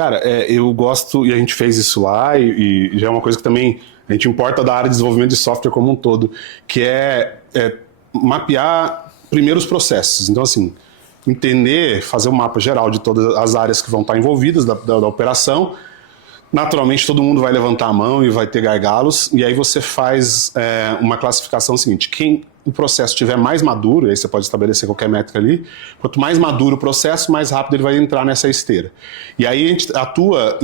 Cara, eu gosto, e a gente fez isso lá, e já é uma coisa que também a gente importa da área de desenvolvimento de software como um todo, que é mapear primeiro os processos. Então, assim, entender, fazer um mapa geral de todas as áreas que vão estar envolvidas da operação. Naturalmente, todo mundo vai levantar a mão e vai ter gargalos, e aí você faz uma classificação seguinte: quem o processo estiver mais maduro, aí você pode estabelecer qualquer métrica ali, quanto mais maduro o processo, mais rápido ele vai entrar nessa esteira. E aí a gente atua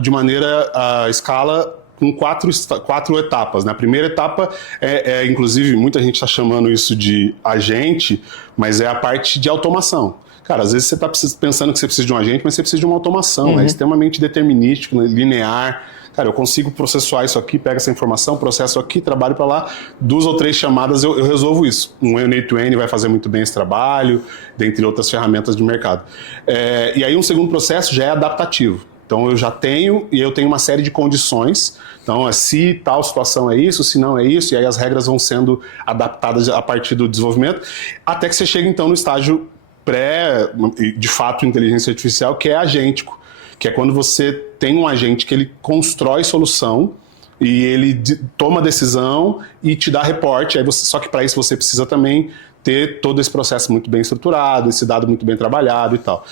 de maneira a escala com quatro etapas, né? A primeira etapa inclusive, muita gente está chamando isso de agente, mas é a parte de automação. Cara, às vezes você está pensando que você precisa de um agente, mas você precisa de uma automação, é extremamente determinístico, né? Linear. Cara, eu consigo processuar isso aqui, pego essa informação, processo aqui, trabalho para lá, 2 ou 3 chamadas eu resolvo isso. Um N8N vai fazer muito bem esse trabalho, dentre outras ferramentas de mercado. E aí um segundo processo já é adaptativo. Então eu já tenho, e eu tenho uma série de condições. Então, se tal situação é isso, se não é isso, e aí as regras vão sendo adaptadas a partir do desenvolvimento, até que você chega então no estágio de fato, inteligência artificial, que é agêntico, que é quando você tem um agente que ele constrói solução e ele toma decisão e te dá reporte, só que para isso você precisa também ter todo esse processo muito bem estruturado, esse dado muito bem trabalhado e tal.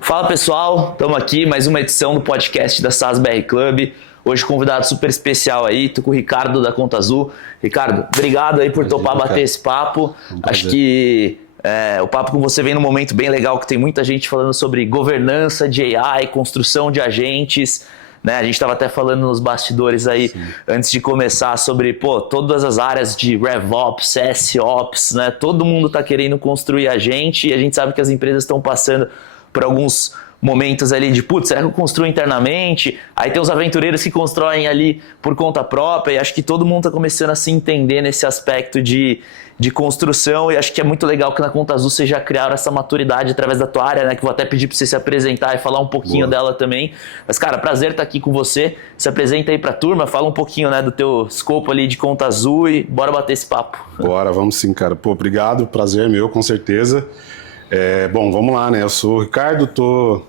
Fala pessoal, estamos aqui, mais uma edição do podcast da SaaS BR Club. Hoje convidado super especial aí, tô com o Ricardo da Conta Azul. Ricardo, obrigado aí por topar bater esse papo. Acho que o papo com você vem num momento bem legal, que tem muita gente falando sobre governança de AI, construção de agentes, né? A gente estava até falando nos bastidores aí, antes de começar, sobre todas as áreas de RevOps, SOps, né? Todo mundo está querendo construir agente e a gente sabe que as empresas estão passando por alguns momentos ali de, será que eu construo internamente? Aí tem os aventureiros que constroem ali por conta própria, e acho que todo mundo está começando a se entender nesse aspecto de construção, e acho que é muito legal que na Conta Azul vocês já criaram essa maturidade através da tua área, né? Que vou até pedir para você se apresentar e falar um pouquinho dela também. Mas, cara, prazer estar aqui com você. Se apresenta aí para a turma, fala um pouquinho, né, do teu escopo ali de Conta Azul e bora bater esse papo. Bora, vamos sim, cara. Obrigado, prazer é meu, com certeza. Bom, vamos lá, né? Eu sou o Ricardo, estou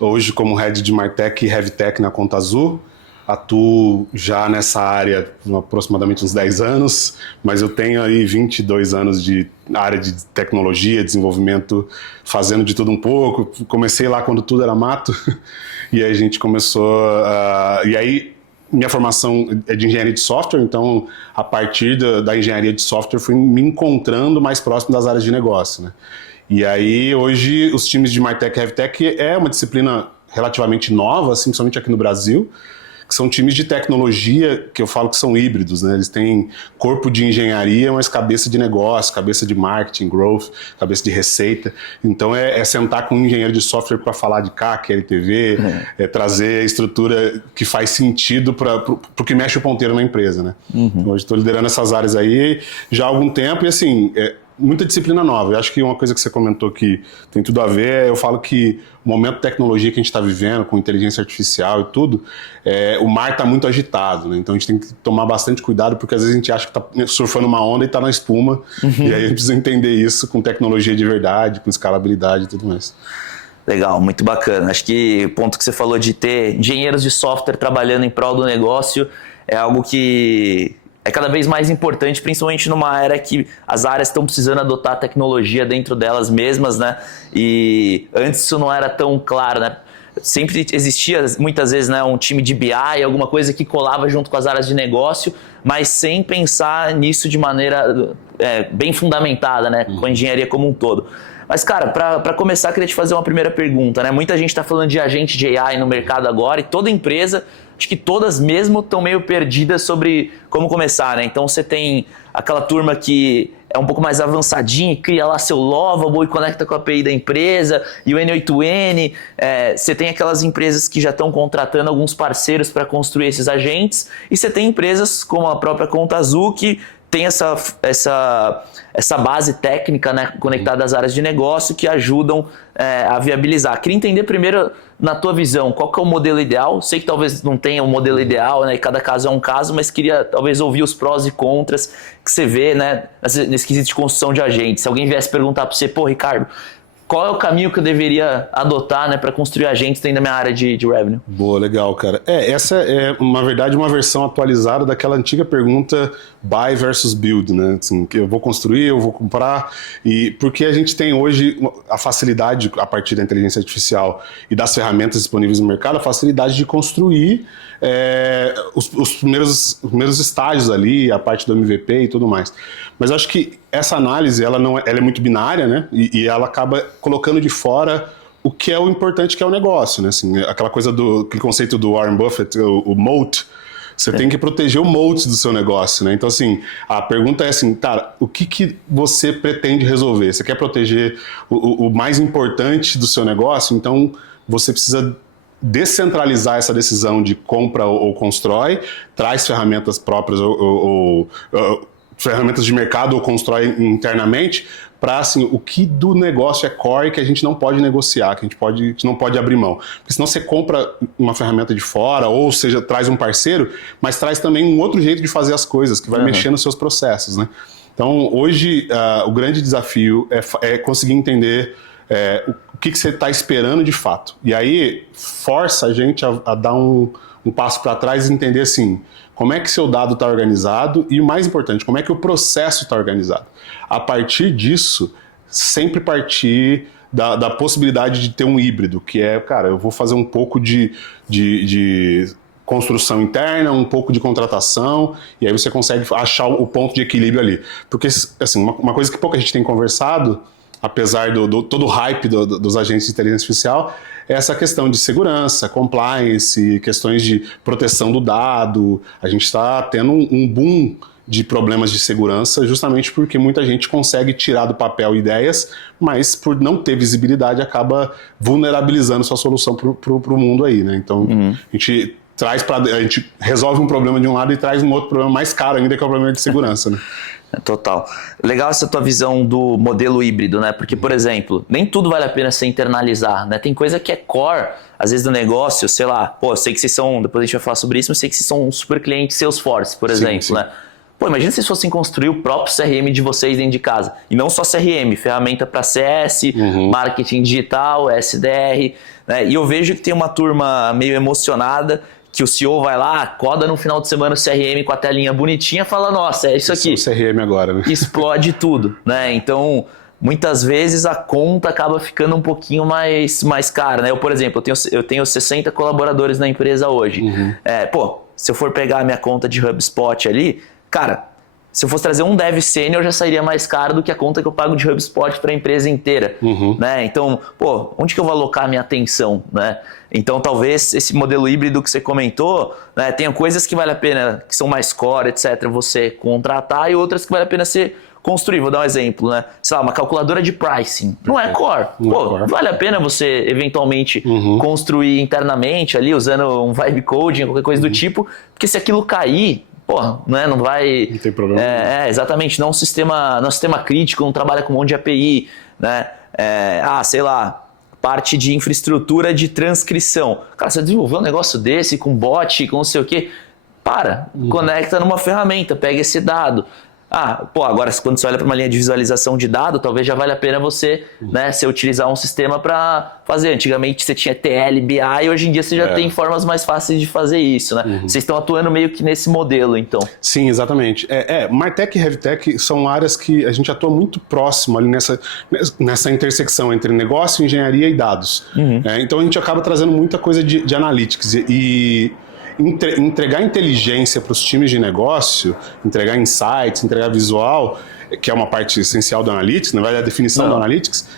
hoje como Head de Martech e HeavyTech na Conta Azul. Atuo já nessa área há aproximadamente uns 10 anos, mas eu tenho aí 22 anos de área de tecnologia, desenvolvimento, fazendo de tudo um pouco. Comecei lá quando tudo era mato, e aí a gente começou... E aí, minha formação é de engenharia de software, então a partir da engenharia de software fui me encontrando mais próximo das áreas de negócio, né? E aí, hoje, os times de Martech e HeavyTech é uma disciplina relativamente nova, assim, principalmente aqui no Brasil, que são times de tecnologia que eu falo que são híbridos, né? Eles têm corpo de engenharia, mas cabeça de negócio, cabeça de marketing, growth, cabeça de receita. Então, é sentar com um engenheiro de software para falar de CAC, LTV, trazer a estrutura que faz sentido para o que mexe o ponteiro na empresa, né? Hoje estou liderando essas áreas aí já há algum tempo e, assim... muita disciplina nova. Eu acho que uma coisa que você comentou que tem tudo a ver, eu falo que o momento de tecnologia que a gente está vivendo, com inteligência artificial e tudo, o mar está muito agitado, né? Então a gente tem que tomar bastante cuidado, porque às vezes a gente acha que está surfando uma onda e está na espuma, e aí a gente precisa entender isso com tecnologia de verdade, com escalabilidade e tudo mais. Legal, muito bacana. Acho que o ponto que você falou de ter engenheiros de software trabalhando em prol do negócio é algo que... é cada vez mais importante, principalmente numa era que as áreas estão precisando adotar tecnologia dentro delas mesmas, né? E antes isso não era tão claro, né? Sempre existia, muitas vezes, né, um time de BI, alguma coisa que colava junto com as áreas de negócio, mas sem pensar nisso de maneira bem fundamentada, né? Com a engenharia como um todo. Mas, cara, para começar, queria te fazer uma primeira pergunta, né? Muita gente está falando de agente de AI no mercado agora, e toda empresa... acho que todas mesmo estão meio perdidas sobre como começar, né? Então você tem aquela turma que é um pouco mais avançadinha e cria lá seu Lovable e conecta com a API da empresa, e o N8N. Você tem aquelas empresas que já estão contratando alguns parceiros para construir esses agentes, e você tem empresas como a própria Conta Azul que tem essa base técnica, né, conectada às áreas de negócio que ajudam a viabilizar. Queria entender primeiro, na tua visão, qual que é o modelo ideal? Sei que talvez não tenha um modelo ideal, né, e cada caso é um caso, mas queria talvez ouvir os prós e contras que você vê, né, nesse quesito de construção de agentes. Se alguém viesse perguntar para você, pô, Ricardo, qual é o caminho que eu deveria adotar, né, para construir agentes dentro da minha área de revenue? Boa, legal, cara. Essa é, na verdade, uma versão atualizada daquela antiga pergunta buy versus build, né? Assim, que eu vou construir, eu vou comprar, e porque a gente tem hoje a facilidade, a partir da inteligência artificial e das ferramentas disponíveis no mercado, a facilidade de construir os primeiros estágios ali, a parte do MVP e tudo mais. Mas eu acho que essa análise, ela é muito binária, né? E ela acaba colocando de fora o que é o importante, que é o negócio, né? Assim, aquele conceito do Warren Buffett, o moat. Você tem que proteger o moat do seu negócio, né? Então, assim, a pergunta é assim, cara, o que você pretende resolver? Você quer proteger o mais importante do seu negócio? Então, você precisa descentralizar essa decisão de compra ou constrói, traz ferramentas próprias ou ferramentas de mercado ou constrói internamente para, assim, o que do negócio é core que a gente não pode negociar, que a gente não pode abrir mão. Porque senão você compra uma ferramenta de fora, ou seja, traz um parceiro, mas traz também um outro jeito de fazer as coisas, que vai mexer nos seus processos, né? Então, hoje, o grande desafio é conseguir entender o que você está esperando de fato. E aí, força a gente a dar um passo para trás e entender, assim, como é que seu dado está organizado e, o mais importante, como é que o processo está organizado. A partir disso, sempre partir da possibilidade de ter um híbrido, que é, cara, eu vou fazer um pouco de construção interna, um pouco de contratação, e aí você consegue achar o ponto de equilíbrio ali. Porque, assim, uma coisa que pouca gente tem conversado, apesar todo o hype dos agentes de inteligência artificial, é essa questão de segurança, compliance, questões de proteção do dado. A gente está tendo um boom de problemas de segurança justamente porque muita gente consegue tirar do papel ideias, mas por não ter visibilidade acaba vulnerabilizando sua solução para o mundo aí, né? Então, a gente resolve um problema de um lado e traz um outro problema mais caro ainda, que é o problema de segurança, né? Total. Legal essa tua visão do modelo híbrido, né? Porque, por exemplo, nem tudo vale a pena você internalizar, né? Tem coisa que é core, às vezes, do negócio, sei lá, pô, eu sei que vocês são, depois a gente vai falar sobre isso, mas eu sei que vocês são um super cliente Salesforce, por exemplo, sim. Né? Pô, imagina se vocês fossem construir o próprio CRM de vocês dentro de casa. E não só CRM, ferramenta para CS, marketing digital, SDR, né? E eu vejo que tem uma turma meio emocionada, que o CEO vai lá, coda no final de semana o CRM com a telinha bonitinha, fala, nossa, é isso aqui. É o CRM agora, né? Explode tudo, né? Então, muitas vezes a conta acaba ficando um pouquinho mais cara, né? Eu, por exemplo, eu tenho 60 colaboradores na empresa hoje. Se eu for pegar a minha conta de HubSpot ali, cara, se eu fosse trazer um dev sênior, já sairia mais caro do que a conta que eu pago de HubSpot para a empresa inteira, né? Então, pô, onde que eu vou alocar a minha atenção, né? Então, talvez esse modelo híbrido que você comentou, né, tenha coisas que vale a pena, que são mais core, etc., você contratar, e outras que vale a pena você construir. Vou dar um exemplo, né? Sei lá, uma calculadora de pricing. Não é core. Pô, vale a pena você, eventualmente, construir internamente ali, usando um vibe coding, qualquer coisa do tipo, porque se aquilo cair, porra, né, não vai... Não tem problema. Exatamente, não é um sistema crítico, não trabalha com um monte de API, né? Sei lá, parte de infraestrutura de transcrição. Cara, você desenvolveu um negócio desse com bot, com não sei o quê, conecta numa ferramenta, pega esse dado. Agora quando você olha para uma linha de visualização de dado, talvez já vale a pena você, né, você utilizar um sistema para fazer. Antigamente você tinha TL, BI, e hoje em dia você já tem formas mais fáceis de fazer isso, né? Vocês estão atuando meio que nesse modelo, então. Sim, exatamente. Martech e RevTech são áreas que a gente atua muito próximo ali nessa intersecção entre negócio, engenharia e dados. Então a gente acaba trazendo muita coisa de analytics e entregar inteligência para os times de negócio, entregar insights, entregar visual, que é uma parte essencial do Analytics, na verdade a definição do Analytics,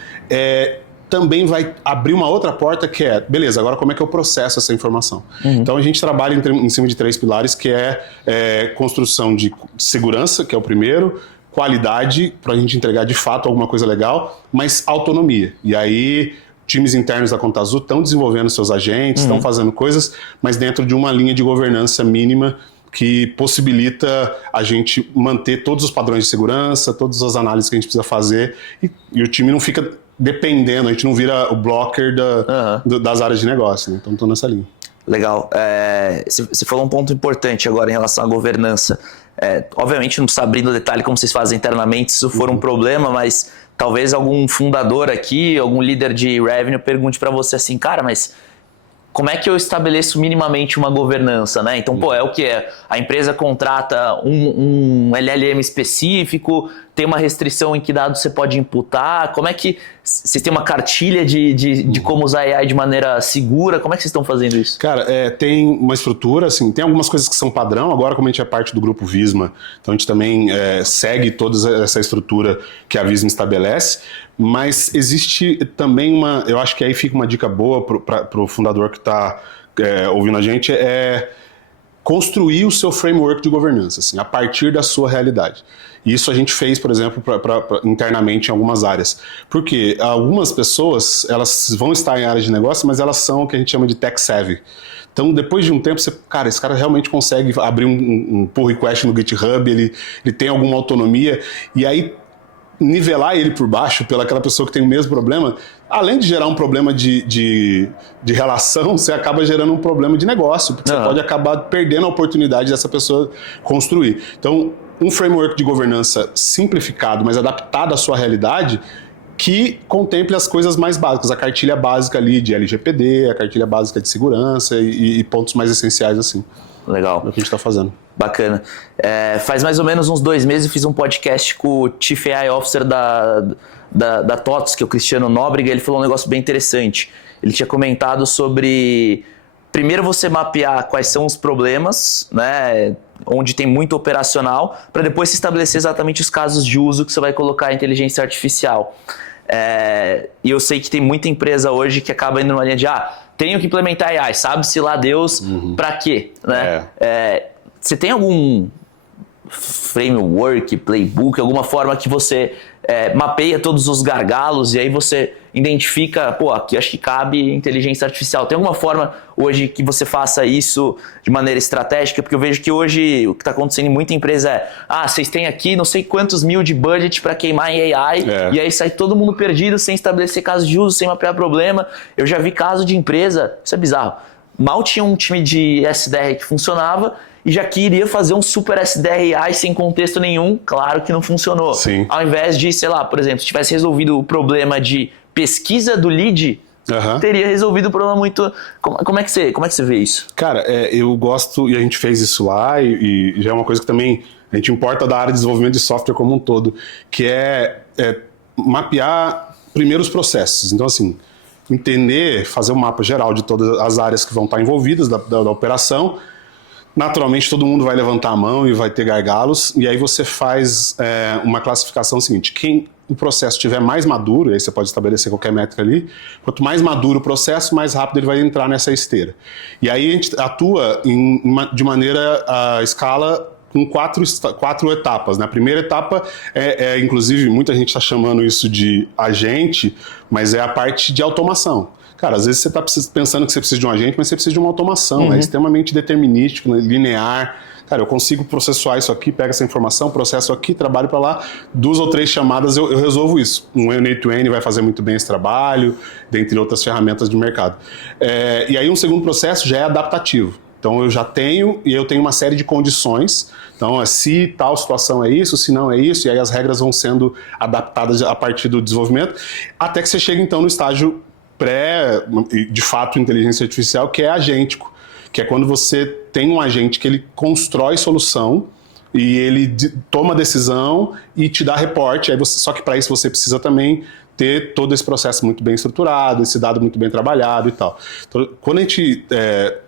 também vai abrir uma outra porta que é, beleza, agora como é que eu processo essa informação? Então a gente trabalha em cima de 3 pilares, que é construção de segurança, que é o primeiro, qualidade, para a gente entregar de fato alguma coisa legal, mas autonomia. E aí times internos da Conta Azul estão desenvolvendo seus agentes, estão fazendo coisas, mas dentro de uma linha de governança mínima que possibilita a gente manter todos os padrões de segurança, todas as análises que a gente precisa fazer e o time não fica dependendo, a gente não vira o blocker das áreas de negócio, né? Então estou nessa linha. Legal. Você falou um ponto importante agora em relação à governança. Obviamente não precisa abrir no detalhe como vocês fazem internamente, se isso for um problema, mas talvez algum fundador aqui, algum líder de revenue pergunte para você assim, cara, mas como é que eu estabeleço minimamente uma governança, né? Então, é o que é? A empresa contrata um LLM específico, tem uma restrição em que dados você pode imputar, como é que vocês têm uma cartilha de como usar AI de maneira segura? Como é que vocês estão fazendo isso? Cara, tem uma estrutura, assim, tem algumas coisas que são padrão, agora como a gente é parte do grupo Visma, então a gente também segue toda essa estrutura que a Visma estabelece, mas existe também eu acho que aí fica uma dica boa para o fundador que está ouvindo a gente, construir o seu framework de governança, assim, a partir da sua realidade. E isso a gente fez, por exemplo, internamente em algumas áreas. Porque algumas pessoas, elas vão estar em áreas de negócio, mas elas são o que a gente chama de tech savvy. Então, depois de um tempo, esse cara realmente consegue abrir um pull request no GitHub, ele tem alguma autonomia, e aí nivelar ele por baixo pelaquela pessoa que tem o mesmo problema, além de gerar um problema de relação, você acaba gerando um problema de negócio, porque você pode acabar perdendo a oportunidade dessa pessoa construir. Então, um framework de governança simplificado, mas adaptado à sua realidade, que contemple as coisas mais básicas, a cartilha básica ali de LGPD, a cartilha básica de segurança e pontos mais essenciais assim. Legal. É o que a gente está fazendo. Bacana. Faz mais ou menos uns 2 meses eu fiz um podcast com o Chief AI Officer da TOTS, que é o Cristiano Nóbrega, ele falou um negócio bem interessante. Ele tinha comentado sobre, primeiro você mapear quais são os problemas, né, onde tem muito operacional, para depois se estabelecer exatamente os casos de uso que você vai colocar a inteligência artificial. E eu sei que tem muita empresa hoje que acaba indo numa linha de tenho que implementar AI, sabe-se lá Deus, para quê? Né? Você tem algum framework, playbook, alguma forma que você mapeia todos os gargalos e aí você identifica, aqui acho que cabe inteligência artificial. Tem alguma forma hoje que você faça isso de maneira estratégica? Porque eu vejo que hoje o que está acontecendo em muita empresa vocês têm aqui não sei quantos mil de budget para queimar em AI e aí sai todo mundo perdido sem estabelecer casos de uso, sem mapear problema. Eu já vi caso de empresa, isso é bizarro, mal tinha um time de SDR que funcionava e já queria fazer um super SDR AI sem contexto nenhum, claro que não funcionou. Sim. Ao invés de, sei lá, por exemplo, se tivesse resolvido o problema de pesquisa do lead, teria resolvido o problema muito... Como é que você vê isso? Cara, eu gosto, e a gente fez isso lá, e já é uma coisa que também a gente importa da área de desenvolvimento de software como um todo, que é mapear primeiro os processos. Então, assim, entender, fazer um mapa geral de todas as áreas que vão estar envolvidas da operação. Naturalmente, todo mundo vai levantar a mão e vai ter gargalos, e aí você faz uma classificação seguinte: quem o processo estiver mais maduro, aí você pode estabelecer qualquer métrica ali, quanto mais maduro o processo, mais rápido ele vai entrar nessa esteira. E aí a gente atua de maneira a escala com quatro etapas, né? A primeira etapa inclusive, muita gente está chamando isso de agente, mas é a parte de automação. Cara, às vezes você está pensando que você precisa de um agente, mas você precisa de uma automação, é extremamente determinístico, linear. Cara, eu consigo processuar isso aqui, pego essa informação, processo aqui, trabalho para lá, 2 ou 3 chamadas eu resolvo isso. Um N8N vai fazer muito bem esse trabalho, dentre outras ferramentas de mercado. E aí um segundo processo já é adaptativo. Então eu já tenho, e eu tenho uma série de condições. Então, se tal situação é isso, se não é isso, e aí as regras vão sendo adaptadas a partir do desenvolvimento, até que você chega então no estágio de fato, inteligência artificial, que é agêntico, que é quando você tem um agente que ele constrói solução e ele toma decisão e te dá reporte, só que para isso você precisa também ter todo esse processo muito bem estruturado, esse dado muito bem trabalhado e tal. Então, quando a gente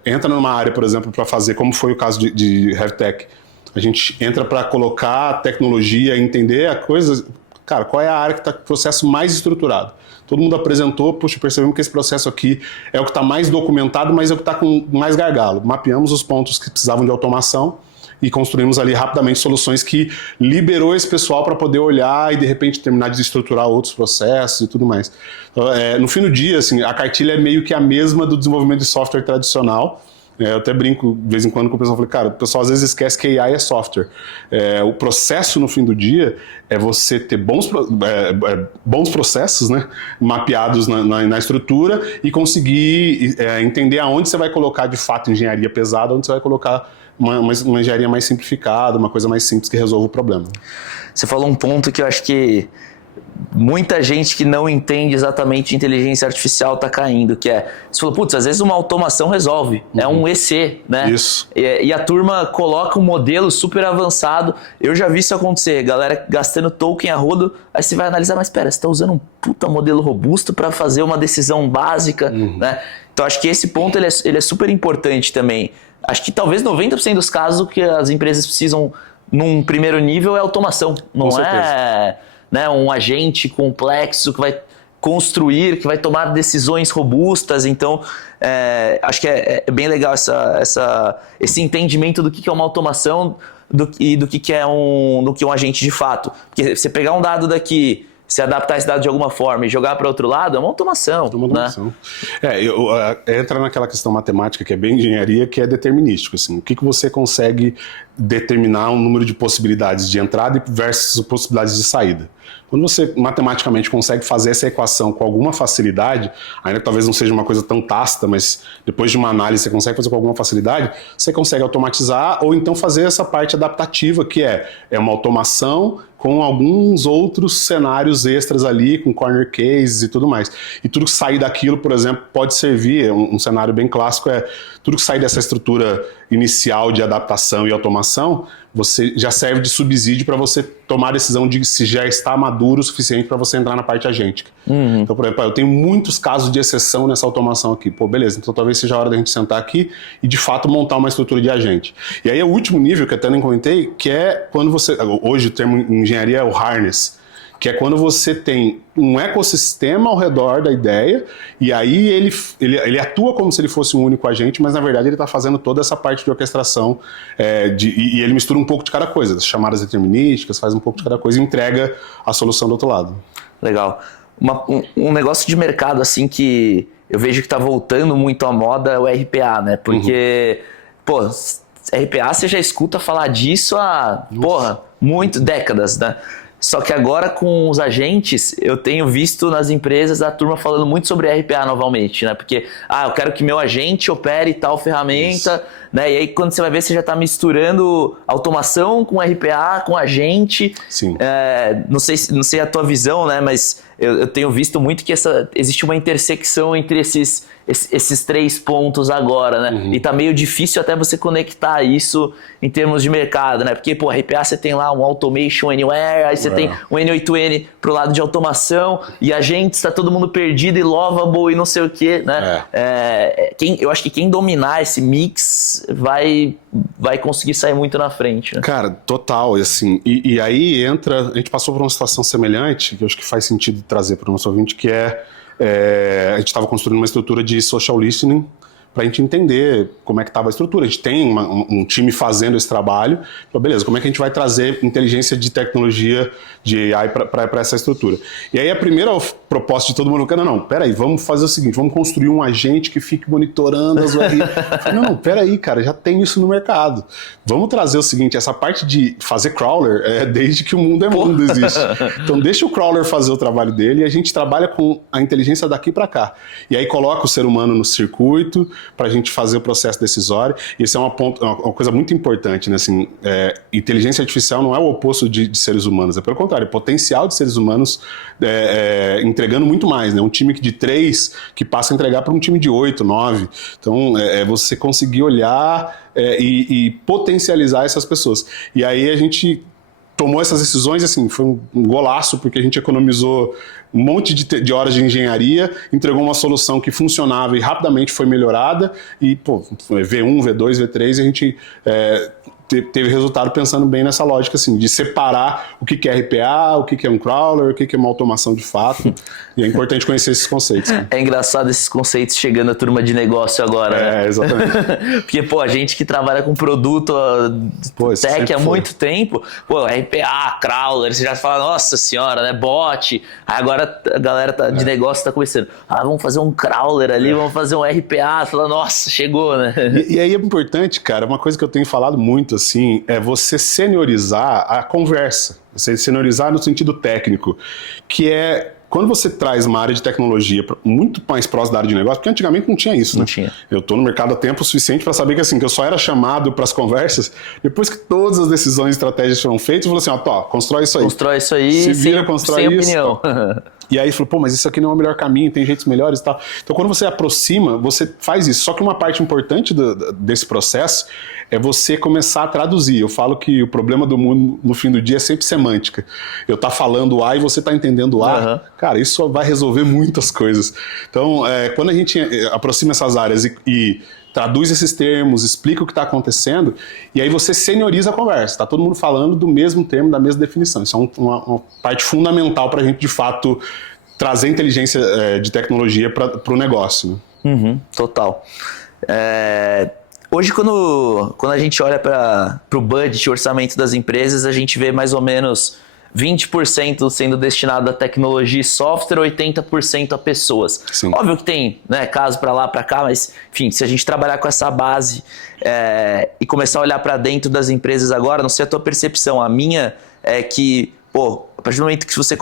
entra numa área, por exemplo, para fazer, como foi o caso de HealthTech, a gente entra para colocar tecnologia, entender a coisa, cara, qual é a área que está com o processo mais estruturado? Todo mundo apresentou, percebemos que esse processo aqui é o que está mais documentado, mas é o que está com mais gargalo. Mapeamos os pontos que precisavam de automação e construímos ali rapidamente soluções que liberou esse pessoal para poder olhar e de repente terminar de estruturar outros processos e tudo mais. Então, no fim do dia, assim, a cartilha é meio que a mesma do desenvolvimento de software tradicional, Eu até brinco de vez em quando com o pessoal, falei, cara, o pessoal às vezes esquece que AI é software. O processo no fim do dia é você ter bons processos, né, mapeados na estrutura e conseguir entender aonde você vai colocar de fato engenharia pesada, onde você vai colocar uma engenharia mais simplificada, uma coisa mais simples que resolva o problema. Você falou um ponto que eu acho que muita gente que não entende exatamente inteligência artificial está caindo, que é, você falou, putz, às vezes uma automação resolve, é um EC, né? Isso. E a turma coloca um modelo super avançado, eu já vi isso acontecer, galera gastando token a rodo, aí você vai analisar, mas espera, você está usando um puta modelo robusto para fazer uma decisão básica, né? Então acho que esse ponto ele é super importante também. Acho que talvez 90% dos casos o que as empresas precisam num primeiro nível é automação, não é, né, um agente complexo que vai construir, que vai tomar decisões robustas. Então, acho que é bem legal esse entendimento do que é uma automação e do que é um agente de fato. Porque você pegar um dado daqui, se adaptar esse dado de alguma forma e jogar para outro lado, é uma automação. É uma automação. Né? Entra naquela questão matemática que é bem engenharia, que é determinístico. Assim, o que você consegue determinar um número de possibilidades de entrada versus possibilidades de saída. Quando você matematicamente consegue fazer essa equação com alguma facilidade, ainda que talvez não seja uma coisa tão tácita, mas depois de uma análise você consegue fazer com alguma facilidade, você consegue automatizar ou então fazer essa parte adaptativa, que é uma automação com alguns outros cenários extras ali, com corner cases e tudo mais. E tudo que sair daquilo, por exemplo, pode servir, um cenário bem clássico tudo que sair dessa estrutura inicial de adaptação e automação, você já serve de subsídio para você tomar a decisão de se já está maduro o suficiente para você entrar na parte agêntica. Então, por exemplo, eu tenho muitos casos de exceção nessa automação aqui. Pô, beleza, então talvez seja a hora da gente sentar aqui e de fato montar uma estrutura de agente. E aí o último nível, que até nem comentei, que é quando você, hoje o termo em engenharia é o harness, que é quando você tem um ecossistema ao redor da ideia e aí ele atua como se ele fosse um único agente, mas na verdade ele está fazendo toda essa parte de orquestração e ele mistura um pouco de cada coisa, das chamadas determinísticas, faz um pouco de cada coisa e entrega a solução do outro lado. Legal. Um negócio de mercado assim que eu vejo que está voltando muito à moda é o RPA, né? Porque, pô, RPA você já escuta falar disso há, décadas, né? Só que agora com os agentes, eu tenho visto nas empresas a turma falando muito sobre RPA novamente, né? Porque, eu quero que meu agente opere tal ferramenta, né? E aí quando você vai ver, você já está misturando automação com RPA, com agente. Sim. Não sei a tua visão, né? Mas eu tenho visto muito que existe uma intersecção entre esses três pontos agora, né? E tá meio difícil até você conectar isso em termos de mercado, né? Porque, RPA você tem lá um Automation Anywhere, aí você tem um N8N pro lado de automação, e agentes, tá todo mundo perdido, e Lovable e não sei o quê, né? Eu acho que quem dominar esse mix vai conseguir sair muito na frente, né? Cara, total, assim, e aí entra, a gente passou por uma situação semelhante, que eu acho que faz sentido trazer para o nosso ouvinte, que a gente estava construindo uma estrutura de social listening para a gente entender como é que estava a estrutura. A gente tem um time fazendo esse trabalho, então, beleza, como é que a gente vai trazer inteligência de tecnologia de AI para essa estrutura? E aí a primeira proposta de todo mundo, não, peraí, vamos fazer o seguinte, vamos construir um agente que fique monitorando as URLs. Não, peraí, cara, já tem isso no mercado. Vamos trazer o seguinte, essa parte de fazer crawler desde que o mundo é mundo existe. Então deixa o crawler fazer o trabalho dele e a gente trabalha com a inteligência daqui para cá. E aí coloca o ser humano no circuito, para a gente fazer o processo decisório. E isso é uma coisa muito importante, né? Assim, inteligência artificial não é o oposto de seres humanos, é pelo contrário, é potencial de seres humanos entregando muito mais, né? Um time de 3 que passa a entregar para um time de 8, 9. Então, você conseguir olhar e potencializar essas pessoas. E aí a gente tomou essas decisões, assim, foi um golaço, porque a gente economizou um monte de horas de engenharia, entregou uma solução que funcionava e rapidamente foi melhorada, e V1, V2, V3, a gente teve resultado pensando bem nessa lógica, assim, de separar o que é RPA, o que é um crawler, o que é uma automação de fato. E é importante conhecer esses conceitos. Né? É engraçado esses conceitos chegando à turma de negócio agora. Né? Exatamente. Porque, pô, a gente que trabalha com produto tech há muito tempo, pô, RPA, crawler, você já fala, nossa senhora, né, bot. Aí agora a galera de negócio tá começando, vamos fazer um crawler ali, vamos fazer um RPA, fala, nossa, chegou, né? E aí é importante, cara, uma coisa que eu tenho falado muito, assim, é você seniorizar a conversa. Você seniorizar no sentido técnico, que é quando você traz uma área de tecnologia muito mais próxima da área de negócio, porque antigamente não tinha isso, né? Não tinha. Eu estou no mercado há tempo suficiente para saber que, assim, que eu só era chamado para as conversas depois que todas as decisões e estratégias foram feitas. Eu falei assim, constrói isso aí. Constrói isso aí, se vira, constrói sem isso. Opinião. E aí falou, pô, mas isso aqui não é o melhor caminho, tem jeitos melhores e tal. Então quando você aproxima, você faz isso. Só que uma parte importante desse processo é você começar a traduzir. Eu falo que o problema do mundo no fim do dia é sempre semântica. Eu tá falando A e você tá entendendo A. Cara, isso vai resolver muitas coisas. Então, quando a gente aproxima essas áreas e traduz esses termos, explica o que está acontecendo, e aí você senioriza a conversa. Está todo mundo falando do mesmo termo, da mesma definição. Isso é uma parte fundamental para a gente, de fato, trazer inteligência de tecnologia para o negócio. Né? Total. Hoje, quando a gente olha para o budget, o orçamento das empresas, a gente vê mais ou menos 20% sendo destinado a tecnologia e software, 80% a pessoas. Sim. Óbvio que tem, né, caso para lá, para cá, mas, enfim, se a gente trabalhar com essa base e começar a olhar para dentro das empresas agora, não sei a tua percepção, a minha é que, pô, a partir do momento que você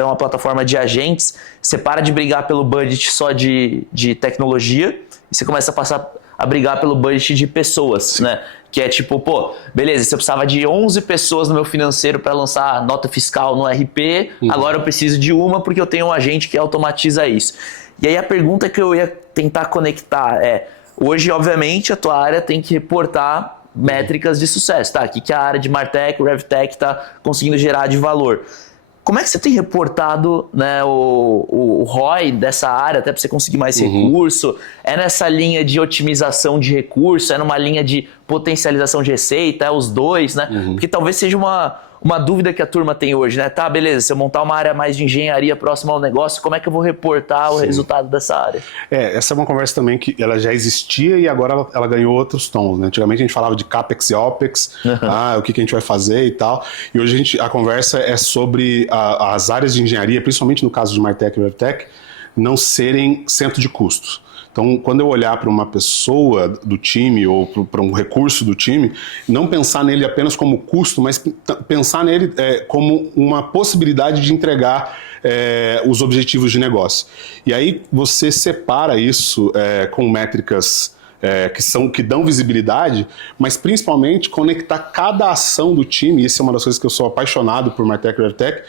é uma plataforma de agentes, você para de brigar pelo budget só de tecnologia e você começa a passar a brigar pelo budget de pessoas, Sim. né? Que é tipo, pô, beleza, se eu precisava de 11 pessoas no meu financeiro para lançar nota fiscal no RP, agora eu preciso de uma porque eu tenho um agente que automatiza isso. E aí a pergunta que eu ia tentar conectar hoje, obviamente, a tua área tem que reportar métricas de sucesso, tá? O que a área de Martech, RevTech está conseguindo gerar de valor. Como é que você tem reportado, né, o ROI dessa área, até para você conseguir mais recurso? É nessa linha de otimização de recurso? É numa linha de potencialização de receita? É os dois, né? Porque talvez seja uma dúvida que a turma tem hoje, né? Tá, beleza, se eu montar uma área mais de engenharia próxima ao negócio, como é que eu vou reportar o resultado dessa área? Essa é uma conversa também que ela já existia e agora ela ganhou outros tons, né? Antigamente a gente falava de CAPEX e OPEX, o que a gente vai fazer e tal, e hoje a conversa é sobre as áreas de engenharia, principalmente no caso de Martech e RevTech, não serem centro de custos. Então, quando eu olhar para uma pessoa do time ou para um recurso do time, não pensar nele apenas como custo, mas pensar nele como uma possibilidade de entregar os objetivos de negócio. E aí você separa isso com métricas que dão visibilidade, mas principalmente conectar cada ação do time, e isso é uma das coisas que eu sou apaixonado por Martech e RevTech,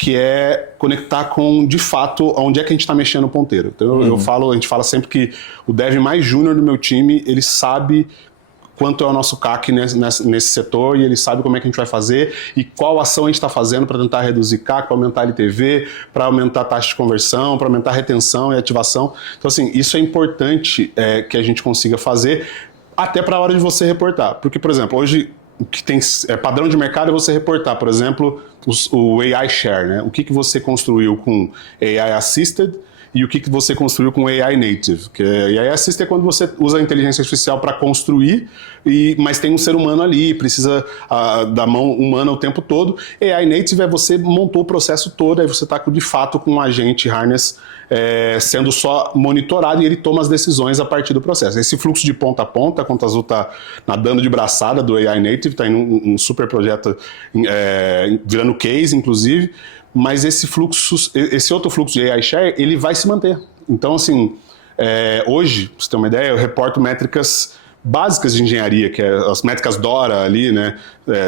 que é conectar com, de fato, onde é que a gente está mexendo o ponteiro. Então a gente fala sempre que o dev mais júnior do meu time, ele sabe quanto é o nosso CAC nesse setor e ele sabe como é que a gente vai fazer e qual ação a gente está fazendo para tentar reduzir CAC, para aumentar LTV, para aumentar a taxa de conversão, para aumentar a retenção e ativação. Então, assim, isso é importante que a gente consiga fazer até para a hora de você reportar. Porque, por exemplo, hoje o que tem padrão de mercado é você reportar, por exemplo, o AI Share, né? O que você construiu com AI Assisted e o que você construiu com AI Native. Que AI Assisted é quando você usa a inteligência artificial para construir, mas tem um ser humano ali, precisa da mão humana o tempo todo. AI Native é você montou o processo todo, aí você está de fato com um agente harness sendo só monitorado e ele toma as decisões a partir do processo. Esse fluxo de ponta a ponta, a Contasul está nadando de braçada do AI Native, está em um super projeto virando case, inclusive, mas esse outro fluxo de AI Share, ele vai se manter. Então, assim, hoje, pra você ter uma ideia, eu reporto métricas básicas de engenharia, que é as métricas DORA ali, né?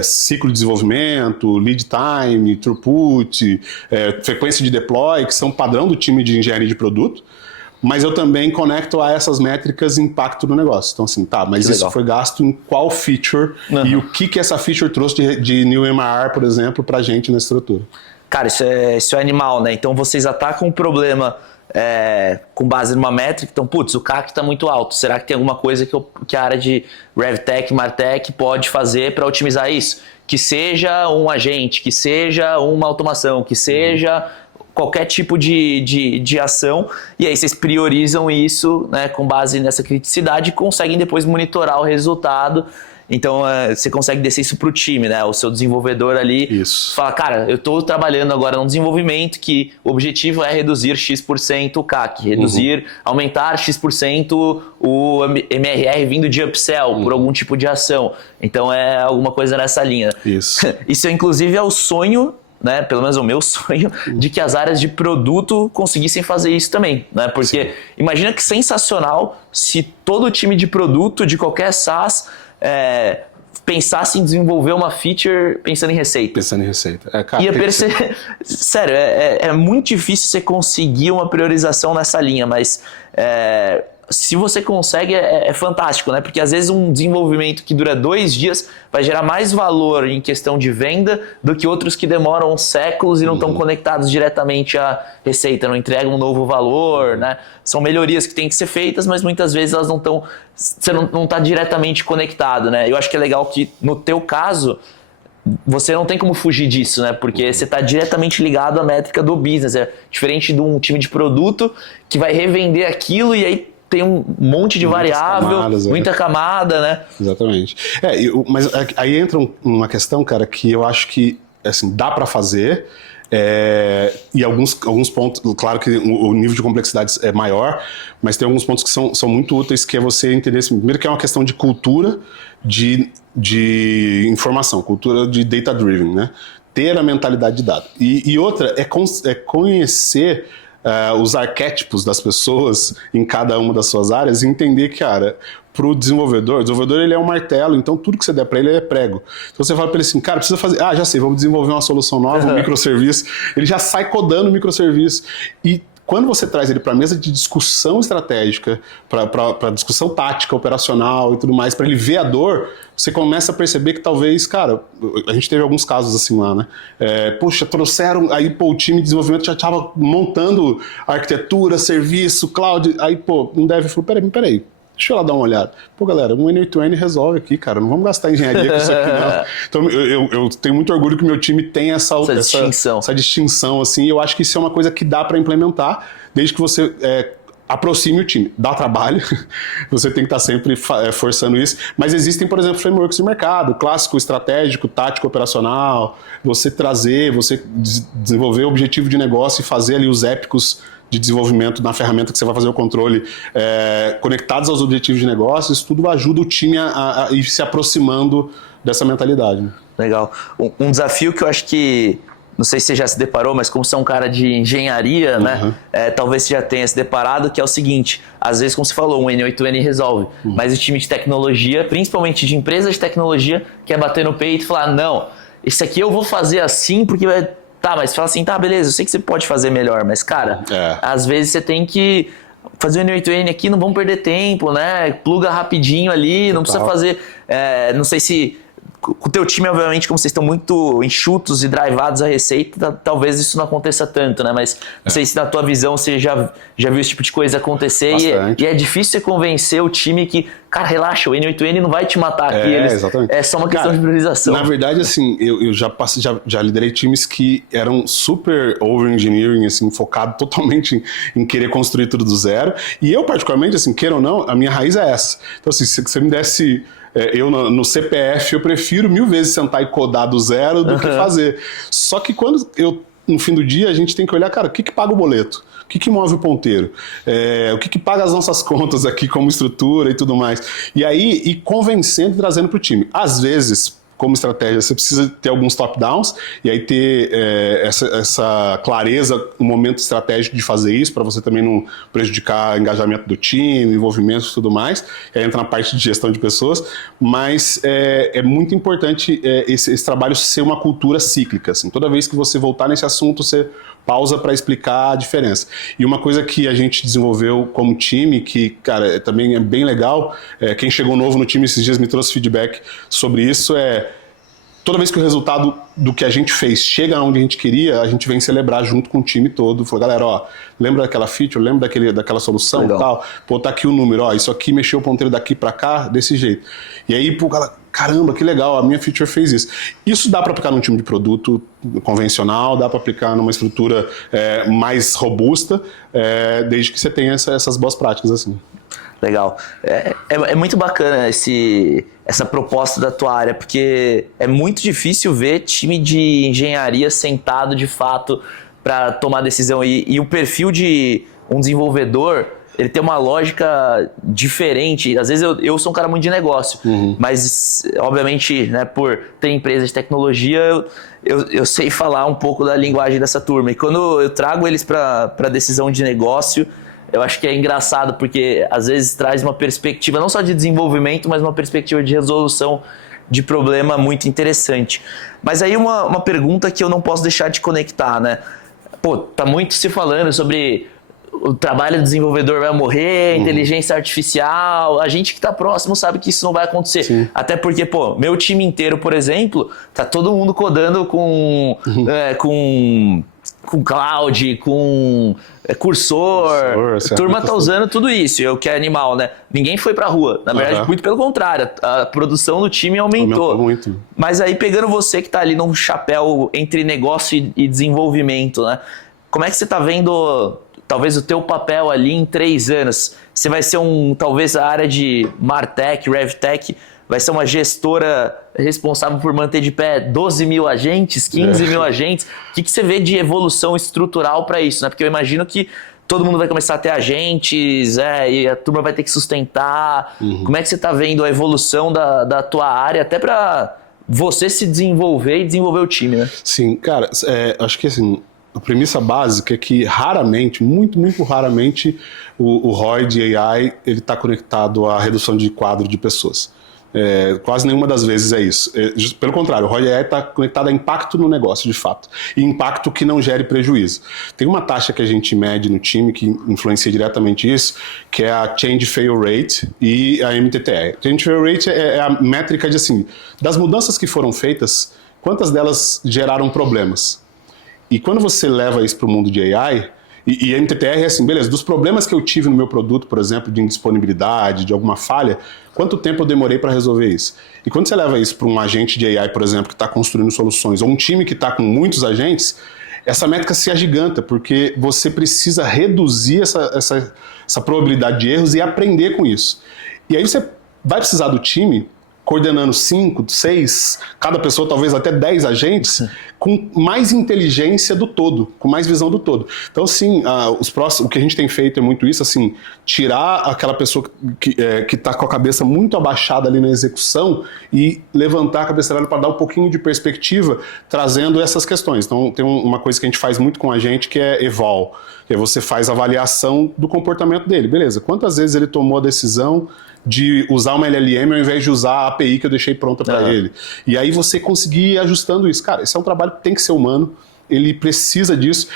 Ciclo de desenvolvimento, lead time, throughput, frequência de deploy, que são padrão do time de engenharia de produto, mas eu também conecto a essas métricas impacto no negócio. Então, assim, mas isso foi gasto em qual feature e o que essa feature trouxe de new MRR, por exemplo, pra gente na estrutura. Cara, isso é animal, né? Então vocês atacam o problema com base numa métrica. Então, putz, o CAC está muito alto. Será que tem alguma coisa que a área de RevTech, MarTech pode fazer para otimizar isso? Que seja um agente, que seja uma automação, que seja qualquer tipo de ação, e aí vocês priorizam isso, né, com base nessa criticidade e conseguem depois monitorar o resultado. Então você consegue descer isso para o time, né? O seu desenvolvedor ali fala, cara, eu estou trabalhando agora num desenvolvimento que o objetivo é reduzir X% o CAC, aumentar X% o MRR vindo de upsell por algum tipo de ação. Então é alguma coisa nessa linha. Isso inclusive é o sonho, né, pelo menos o meu sonho, de que as áreas de produto conseguissem fazer isso também, né? Porque imagina que sensacional se todo o time de produto de qualquer SaaS pensasse em desenvolver uma feature pensando em receita. Cara, sério, é muito difícil você conseguir uma priorização nessa linha, mas se você consegue, é fantástico, né? Porque às vezes um desenvolvimento que dura 2 dias vai gerar mais valor em questão de venda do que outros que demoram séculos e não estão conectados diretamente à receita, não entregam um novo valor, né? São melhorias que têm que ser feitas, mas muitas vezes elas não estão... Você não está diretamente conectado, né? Eu acho que é legal que, no teu caso, você não tem como fugir disso, né? Porque você está diretamente ligado à métrica do business. É diferente de um time de produto que vai revender aquilo e aí tem um monte de variável, muita camada, né? Exatamente. Mas aí entra uma questão, cara, que eu acho que assim, dá para fazer, e alguns pontos, claro que o nível de complexidade é maior, mas tem alguns pontos que são muito úteis, que é você entender, assim, primeiro que é uma questão de cultura de informação, cultura de data-driven, né? Ter a mentalidade de dado. E outra é conhecer os arquétipos das pessoas em cada uma das suas áreas e entender que, cara, pro desenvolvedor, o desenvolvedor ele é um martelo, então tudo que você der para ele é prego. Então você fala para ele assim, cara, precisa fazer, já sei, vamos desenvolver uma solução nova, um microserviço, ele já sai codando microserviço. E quando você traz ele para a mesa de discussão estratégica, para discussão tática, operacional e tudo mais, para ele ver a dor, você começa a perceber que talvez, cara, a gente teve alguns casos assim lá, né? Puxa, trouxeram, aí o time de desenvolvimento já estava montando arquitetura, serviço, cloud, aí um dev falou, peraí, deixa eu lá dar uma olhada. Pô, galera, um N8N resolve aqui, cara. Não vamos gastar engenharia com isso aqui, não. Então, eu tenho muito orgulho que o meu time tenha essa distinção, assim. Eu acho que isso é uma coisa que dá para implementar, desde que você aproxime o time. Dá trabalho, você tem que estar sempre forçando isso. Mas existem, por exemplo, frameworks de mercado, clássico, estratégico, tático, operacional. Você desenvolver o objetivo de negócio e fazer ali os épicos de desenvolvimento na ferramenta que você vai fazer o controle, conectados aos objetivos de negócio, isso tudo ajuda o time a ir se aproximando dessa mentalidade. Né? Legal. Um desafio que eu acho que, não sei se você já se deparou, mas como você é um cara de engenharia, né, talvez você já tenha se deparado, que é o seguinte, às vezes, como você falou, um N8N resolve, mas o time de tecnologia, principalmente de empresas de tecnologia, quer bater no peito e falar, não, isso aqui eu vou fazer assim porque vai... Tá, mas fala assim, tá, beleza, eu sei que você pode fazer melhor, mas, cara, às vezes você tem que fazer o N8N aqui, não vamos perder tempo, né? Pluga rapidinho ali, não precisa fazer... não sei se... Com o teu time, obviamente, como vocês estão muito enxutos e drivados a receita, talvez isso não aconteça tanto, né? Mas não sei se na tua visão você já viu esse tipo de coisa acontecer e é difícil você convencer o time que, cara, relaxa, o N8N não vai te matar aqui. Exatamente. É só uma questão de priorização. Na verdade, assim, eu já liderei times que eram super over-engineering, assim, focado totalmente em querer construir tudo do zero. E eu, particularmente, assim, queira ou não, a minha raiz é essa. Então, assim, se você me desse... eu no CPF, eu prefiro 1000 vezes sentar e codar do zero do que fazer. Só que quando no fim do dia, a gente tem que olhar, cara, o que paga o boleto? O que move o ponteiro? O que paga as nossas contas aqui como estrutura e tudo mais? E aí, ir convencendo e trazendo para o time. Às vezes, como estratégia, você precisa ter alguns top-downs e aí ter essa clareza, um momento estratégico de fazer isso, para você também não prejudicar o engajamento do time, envolvimento e tudo mais. E aí entra na parte de gestão de pessoas, mas é muito importante esse trabalho ser uma cultura cíclica. Assim. Toda vez que você voltar nesse assunto, você pausa para explicar a diferença. E uma coisa que a gente desenvolveu como time, que, cara, também é bem legal, quem chegou novo no time esses dias me trouxe feedback sobre isso, toda vez que o resultado do que a gente fez chega onde a gente queria, a gente vem celebrar junto com o time todo. Fala, galera, ó, lembra daquela feature, lembra daquela solução e tal? Pô, tá aqui o número, ó, isso aqui mexeu o ponteiro daqui para cá, desse jeito. E aí, pô, caramba, que legal, a minha feature fez isso. Isso dá para aplicar num time de produto convencional, dá para aplicar numa estrutura mais robusta, desde que você tenha essas boas práticas assim. Legal. É muito bacana essa proposta da tua área, porque é muito difícil ver time de engenharia sentado de fato para tomar decisão. E o perfil de um desenvolvedor, ele tem uma lógica diferente. Às vezes eu sou um cara muito de negócio, mas obviamente, né, por ter empresa de tecnologia, eu sei falar um pouco da linguagem dessa turma. E quando eu trago eles para decisão de negócio, eu acho que é engraçado, porque às vezes traz uma perspectiva não só de desenvolvimento, mas uma perspectiva de resolução de problema muito interessante. Mas aí uma pergunta que eu não posso deixar de conectar, né? Pô, tá muito se falando sobre o trabalho do desenvolvedor vai morrer, inteligência artificial, a gente que tá próximo sabe que isso não vai acontecer. Sim. Até porque, pô, meu time inteiro, por exemplo, tá todo mundo codando com cloud, com cursor, a turma tá usando tudo isso, o que é animal, né? Ninguém foi pra rua, na verdade, muito pelo contrário, a produção do time aumentou muito. Mas aí pegando você que tá ali num chapéu entre negócio e desenvolvimento, né? Como é que você tá vendo talvez o teu papel ali em 3 anos? Você vai ser talvez a área de Martech, RevTech, vai ser uma gestora responsável por manter de pé 12 mil agentes, 15 mil agentes. O que você vê de evolução estrutural para isso, né? Porque eu imagino que todo mundo vai começar a ter agentes, e a turma vai ter que sustentar. Como é que você está vendo a evolução da tua área, até para você se desenvolver e desenvolver o time, né? Sim, cara, acho que assim, a premissa básica é que raramente, muito, muito raramente, o ROI de AI está conectado à redução de quadro de pessoas. Quase nenhuma das vezes é isso. Pelo contrário, o ROI AI está conectado a impacto no negócio, de fato. E impacto que não gere prejuízo. Tem uma taxa que a gente mede no time que influencia diretamente isso, que é a Change Fail Rate e a MTTR. Change Fail Rate é a métrica de, assim, das mudanças que foram feitas, quantas delas geraram problemas. E quando você leva isso para o mundo de AI, e a MTTR é assim, beleza, dos problemas que eu tive no meu produto, por exemplo, de indisponibilidade, de alguma falha, quanto tempo eu demorei para resolver isso? E quando você leva isso para um agente de AI, por exemplo, que está construindo soluções, ou um time que está com muitos agentes, essa métrica se agiganta, porque você precisa reduzir essa probabilidade de erros e aprender com isso. E aí você vai precisar do time coordenando 5, 6, cada pessoa talvez até 10 agentes, com mais inteligência do todo, com mais visão do todo. Então, sim, o que a gente tem feito é muito isso, assim, tirar aquela pessoa que está com a cabeça muito abaixada ali na execução e levantar a cabeça dela para dar um pouquinho de perspectiva, trazendo essas questões. Então, tem uma coisa que a gente faz muito com a gente, que é eval, que é você faz a avaliação do comportamento dele. Beleza, quantas vezes ele tomou a decisão de usar uma LLM ao invés de usar a API que eu deixei pronta para ele. E aí você conseguir ir ajustando isso. Cara, esse é um trabalho que tem que ser humano, ele precisa disso.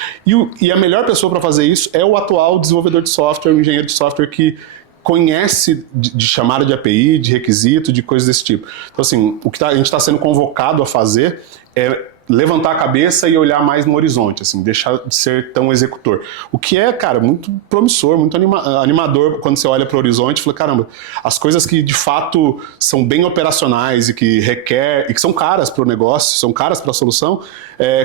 E a melhor pessoa para fazer isso é o atual desenvolvedor de software, o engenheiro de software que conhece de chamada de API, de requisito, de coisas desse tipo. Então, assim, o que a gente está sendo convocado a fazer é levantar a cabeça e olhar mais no horizonte, assim, deixar de ser tão executor. O que é, cara, muito promissor, muito animador quando você olha para o horizonte e fala, caramba, as coisas que de fato são bem operacionais e que requer, e que são caras para o negócio, são caras para a solução,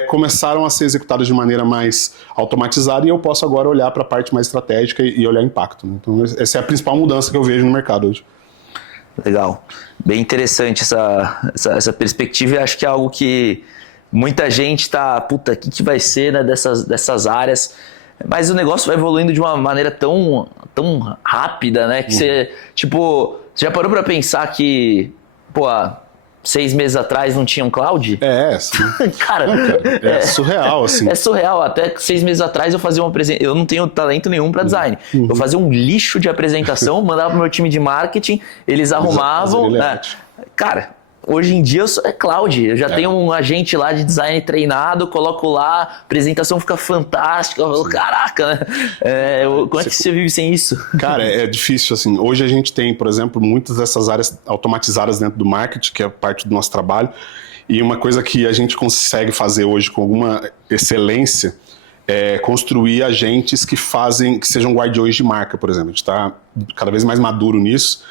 começaram a ser executadas de maneira mais automatizada e eu posso agora olhar para a parte mais estratégica e olhar impacto. Né? Então essa é a principal mudança que eu vejo no mercado hoje. Legal. Bem interessante essa perspectiva, e acho que é algo que muita gente tá, puta, o que vai ser, né, dessas áreas, mas o negócio vai evoluindo de uma maneira tão rápida, né, que você já parou pra pensar que, 6 meses atrás não tinha um cloud? Sim. Cara, é surreal, assim. É surreal. Até 6 meses atrás eu fazia uma apresentação. Eu não tenho talento nenhum para design. Eu fazia um lixo de apresentação, mandava pro meu time de marketing, eles arrumavam. Cara, hoje em dia é cloud. Eu já tenho um agente lá de design treinado, coloco lá, a apresentação fica fantástica. Eu falo, caraca, né? Como é que você vive sem isso? Cara, é difícil, assim. Hoje a gente tem, por exemplo, muitas dessas áreas automatizadas dentro do marketing, que é parte do nosso trabalho. E uma coisa que a gente consegue fazer hoje com alguma excelência é construir agentes que sejam guardiões de marca, por exemplo. A gente está cada vez mais maduro nisso.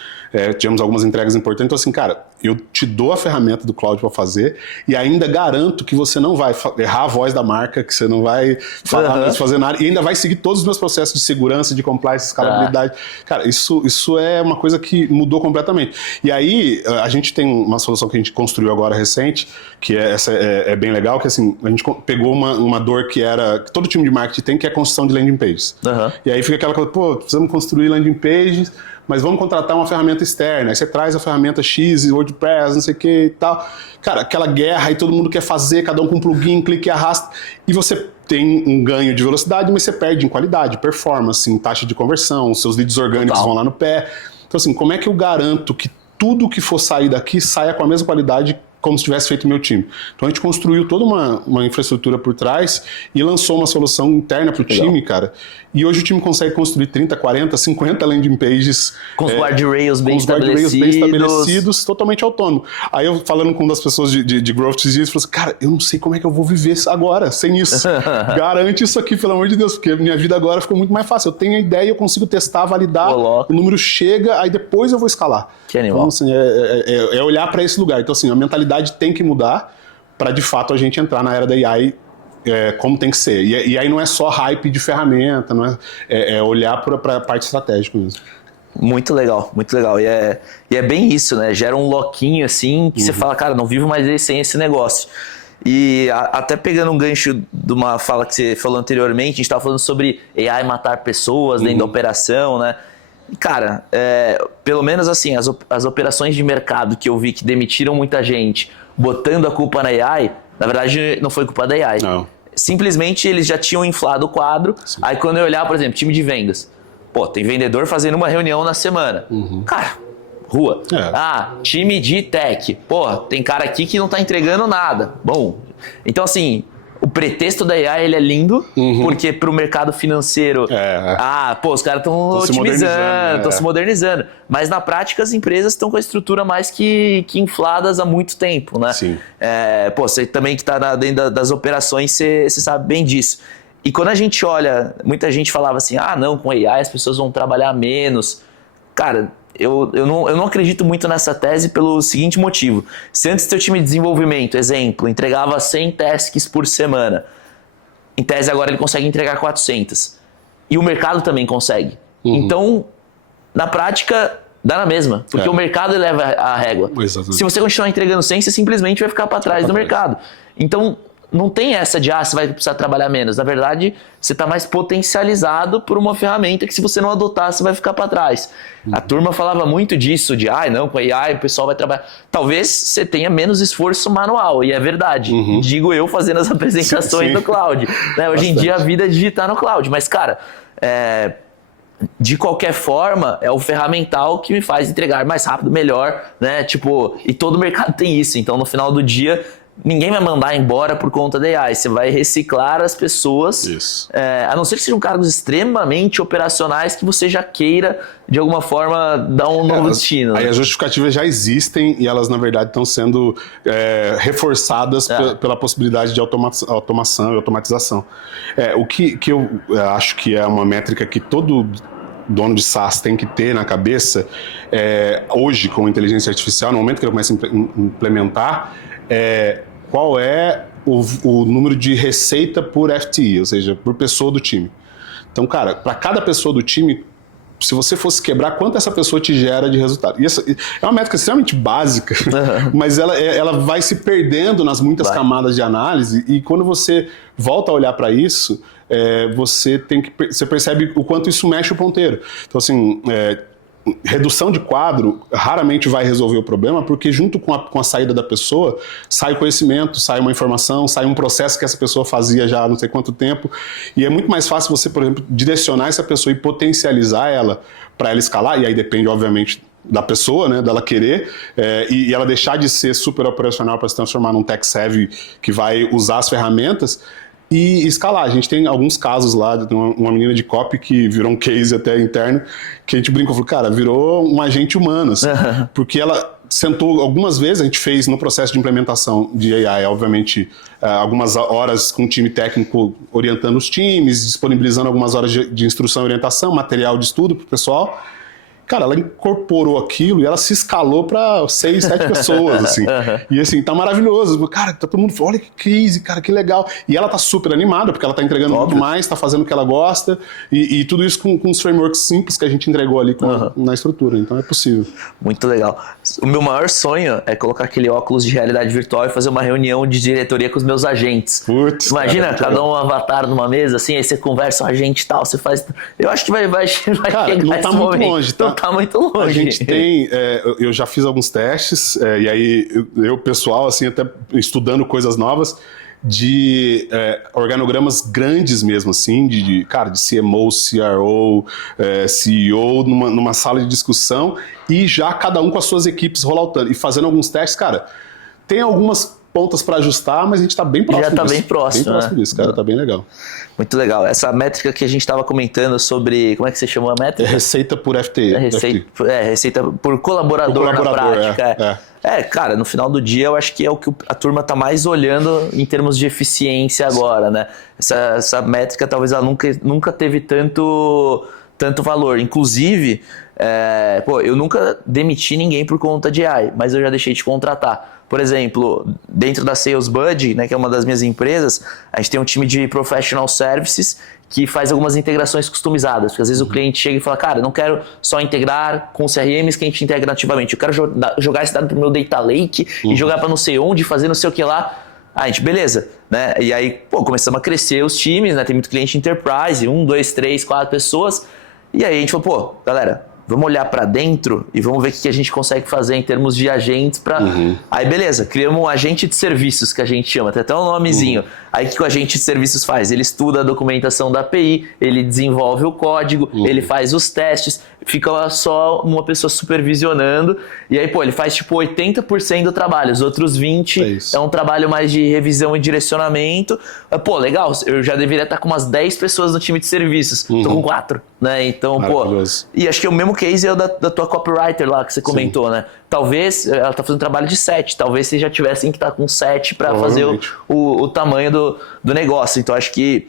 Tivemos algumas entregas importantes. Então, assim, cara, eu te dou a ferramenta do cloud para fazer e ainda garanto que você não vai errar a voz da marca, que você não vai falar, fazer nada, e ainda vai seguir todos os meus processos de segurança, de compliance, escalabilidade. Cara, isso é uma coisa que mudou completamente. E aí, a gente tem uma solução que a gente construiu agora recente, que essa é bem legal, que assim, a gente pegou uma dor que todo time de marketing tem, que é a construção de landing pages. E aí fica aquela coisa, pô, precisamos construir landing pages, mas vamos contratar uma ferramenta externa. Aí você traz a ferramenta X, WordPress, não sei o que e tal. Cara, aquela guerra, aí todo mundo quer fazer, cada um com um plugin, clique e arrasta. E você tem um ganho de velocidade, mas você perde em qualidade, performance, em taxa de conversão, seus leads orgânicos vão lá no pé. Então, assim, como é que eu garanto que tudo que for sair daqui saia com a mesma qualidade como se tivesse feito o meu time? Então a gente construiu toda uma infraestrutura por trás e lançou uma solução interna para o time, cara. E hoje o time consegue construir 30, 40, 50 landing pages com os guardrails bem estabelecidos, totalmente autônomo. Aí eu falando com uma das pessoas de growth esses dias, falei assim, cara, eu não sei como é que eu vou viver agora sem isso. Garante isso aqui, pelo amor de Deus, porque minha vida agora ficou muito mais fácil. Eu tenho a ideia, eu consigo testar, validar, o número chega, aí depois eu vou escalar. Que animal. Então, assim, é olhar para esse lugar. Então, assim, a mentalidade tem que mudar para, de fato, a gente entrar na era da AI como tem que ser. E aí não é só hype de ferramenta, não é olhar para a parte estratégica mesmo. Muito legal, muito legal. E é bem isso, né? Gera um loquinho assim que você fala, cara, não vivo mais sem esse negócio. E até pegando um gancho de uma fala que você falou anteriormente, a gente estava falando sobre AI matar pessoas dentro da operação, né? Cara, pelo menos assim, as operações de mercado que eu vi que demitiram muita gente botando a culpa na AI, na verdade não foi culpa da AI. Não. Simplesmente eles já tinham inflado o quadro. Sim. Aí quando eu olhar, por exemplo, time de vendas, pô, tem vendedor fazendo uma reunião na semana. Cara, rua. Time de tech, pô, tem cara aqui que não tá entregando nada. Bom, então assim, o pretexto da AI ele é lindo, porque pro mercado financeiro, pô, os caras estão otimizando, estão se modernizando. Mas na prática as empresas estão com a estrutura mais que infladas há muito tempo, né? Sim. Pô, você também que tá dentro das operações, você sabe bem disso. E quando a gente olha, muita gente falava assim, não, com AI as pessoas vão trabalhar menos. Cara, eu não acredito muito nessa tese pelo seguinte motivo. Se antes teu time de desenvolvimento, exemplo, entregava 100 tasks por semana, em tese agora ele consegue entregar 400. E o mercado também consegue. Então, na prática, dá na mesma. Porque o mercado eleva a régua. Exatamente. Se você continuar entregando 100, você simplesmente vai ficar para trás do mercado. Então, não tem essa de, você vai precisar trabalhar menos. Na verdade, você está mais potencializado por uma ferramenta que se você não adotar, você vai ficar para trás. A turma falava muito disso, de, não, com AI o pessoal vai trabalhar. Talvez você tenha menos esforço manual, e é verdade. Digo eu fazendo as apresentações no cloud. Né? Hoje em dia a vida é digitar no cloud. Mas, cara, de qualquer forma, é o ferramental que me faz entregar mais rápido, melhor, né? Tipo, e todo mercado tem isso. Então, no final do dia, ninguém vai mandar embora por conta da AI. Você vai reciclar as pessoas. Isso. A não ser que sejam cargos extremamente operacionais que você já queira, de alguma forma, dar um novo destino. Aí né? as justificativas já existem e elas, na verdade, estão sendo reforçadas pela possibilidade de automação e automatização. O que eu acho que é uma métrica que todo dono de SaaS tem que ter na cabeça, hoje, com inteligência artificial, no momento que ele começa a implementar, qual é o número de receita por FTE, ou seja, por pessoa do time. Então, cara, para cada pessoa do time, se você fosse quebrar, quanto essa pessoa te gera de resultado? E essa é uma métrica extremamente básica, mas ela vai se perdendo nas muitas camadas de análise, e quando você volta a olhar para isso, você percebe o quanto isso mexe o ponteiro. Então, assim, redução de quadro raramente vai resolver o problema, porque junto com a saída da pessoa, sai conhecimento, sai uma informação, sai um processo que essa pessoa fazia já há não sei quanto tempo, e é muito mais fácil você, por exemplo, direcionar essa pessoa e potencializar ela para ela escalar, e aí depende, obviamente, da pessoa, né, dela querer, e ela deixar de ser super operacional para se transformar num tech savvy que vai usar as ferramentas, e escalar. A gente tem alguns casos lá, de uma menina de copy que virou um case até interno, que a gente brincou, falou, cara, virou um agente humano, assim, porque ela sentou algumas vezes, a gente fez no processo de implementação de AI, obviamente, algumas horas com o time técnico orientando os times, disponibilizando algumas horas de instrução e orientação, material de estudo para o pessoal. Cara, ela incorporou aquilo e ela se escalou para 6, 7 pessoas, assim. E assim, tá maravilhoso. Cara, tá todo mundo falando, olha que crise, cara, que legal. E ela tá super animada, porque ela tá entregando muito mais, tá fazendo o que ela gosta, e tudo isso com os frameworks simples que a gente entregou ali na estrutura. Então é possível. Muito legal. O meu maior sonho é colocar aquele óculos de realidade virtual e fazer uma reunião de diretoria com os meus agentes. Putz, imagina, cada um avatar numa mesa, assim, aí você conversa com a gente e tal, você faz... Eu acho que vai cara, chegar não tá muito longe, tá? Tá muito longe. A gente tem, eu já fiz alguns testes, e aí eu pessoal, assim, até estudando coisas novas, de organogramas grandes mesmo, assim, cara, de CMO, CRO, CEO, numa sala de discussão, e já cada um com as suas equipes rolloutando, e fazendo alguns testes, cara, tem algumas pontas para ajustar, mas a gente está bem próximo disso. Já está bem próximo. Bem próximo disso, cara, tá bem legal. Muito legal. Essa métrica que a gente estava comentando sobre, como é que você chamou a métrica? Receita por FTE. Receita por colaborador na prática. Cara, no final do dia eu acho que é o que a turma está mais olhando em termos de eficiência agora, né? Essa métrica talvez ela nunca teve tanto valor. Inclusive, eu nunca demiti ninguém por conta de AI, mas eu já deixei de contratar. Por exemplo, dentro da Sales Buddy, né, que é uma das minhas empresas, a gente tem um time de Professional Services que faz algumas integrações customizadas. Porque às vezes o cliente chega e fala, cara, eu não quero só integrar com CRMs que a gente integra nativamente. Eu quero jogar esse dado para o meu Data Lake e jogar para não sei onde, fazer não sei o que lá. A gente, beleza. Né? E aí, começamos a crescer os times, né? Tem muito cliente Enterprise, 1, 2, 3, 4 pessoas. E aí a gente falou, galera, vamos olhar para dentro e vamos ver o que a gente consegue fazer em termos de agentes para... Aí beleza, criamos um agente de serviços que a gente chama, tem até um nomezinho. Aí o que o agente de serviços faz? Ele estuda a documentação da API, ele desenvolve o código, ele faz os testes, fica só uma pessoa supervisionando e aí ele faz tipo 80% do trabalho, os outros 20% é um trabalho mais de revisão e direcionamento. Legal, eu já deveria estar com umas 10 pessoas no time de serviços, tô com 4, né? Então, e acho que o mesmo case é o da tua copywriter lá que você comentou, né? Talvez ela tá fazendo trabalho de 7, talvez vocês já tivessem que estar com 7 para fazer o tamanho do negócio. Então acho que